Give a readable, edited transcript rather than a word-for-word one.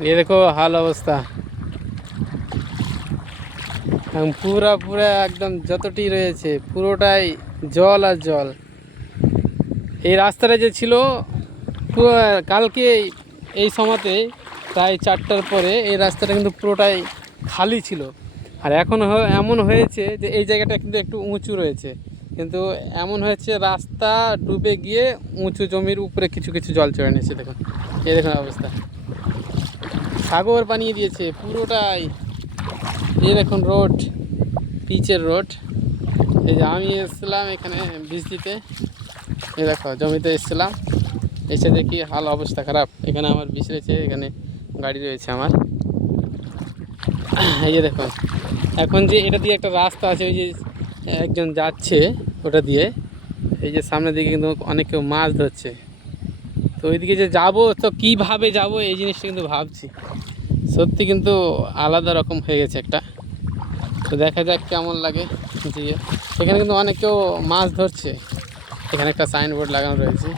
ये देखो हाल अवस्था पूरा पूरा एकदम যতটি রয়েছে পুরোটাই জল আর জল। এই রাস্তাটা যে ছিল কালকে এই সময়তে প্রায় 4টার পরে এই রাস্তাটা কিন্তু পুরোটাই খালি ছিল। আর এখন এমন হয়েছে যে এই জায়গাটা কিন্তু একটু উঁচু রয়েছে, কিন্তু এমন হয়েছে রাস্তা ডুবে গিয়ে উঁচু জমির উপরে কিছু কিছু জল চলে নিয়েছে। দেখুন, এই দেখুন অবস্থা, সাগর বানিয়ে দিয়েছে পুরোটাই। এই দেখুন রোড, পিচের রোড। এই যে আমি এসেছিলাম এখানে বীজ দিতে, এই দেখো জমিতে এসেছিলাম, এসে দেখি হাল অবস্থা খারাপ। এখানে আমার বীজ রয়েছে, এখানে গাড়ি রয়েছে আমার। এই যে দেখুন, এখন যে এটা দিয়ে একটা রাস্তা আছে, ওই যে একজন যাচ্ছে ওটা দিয়ে, এই যে সামনের দিকে কিন্তু অনেক কেউ মাছ ধরছে। তো ওইদিকে যে যাব, তো কীভাবে যাব এই জিনিসটা কিন্তু ভাবছি। সত্যি কিন্তু আলাদা রকম হয়ে গেছে একটা। তো দেখা যাক কেমন লাগে। যে এখানে কিন্তু অনেক কেউ মাছ ধরছে, এখানে একটা সাইনবোর্ড লাগানো রয়েছে।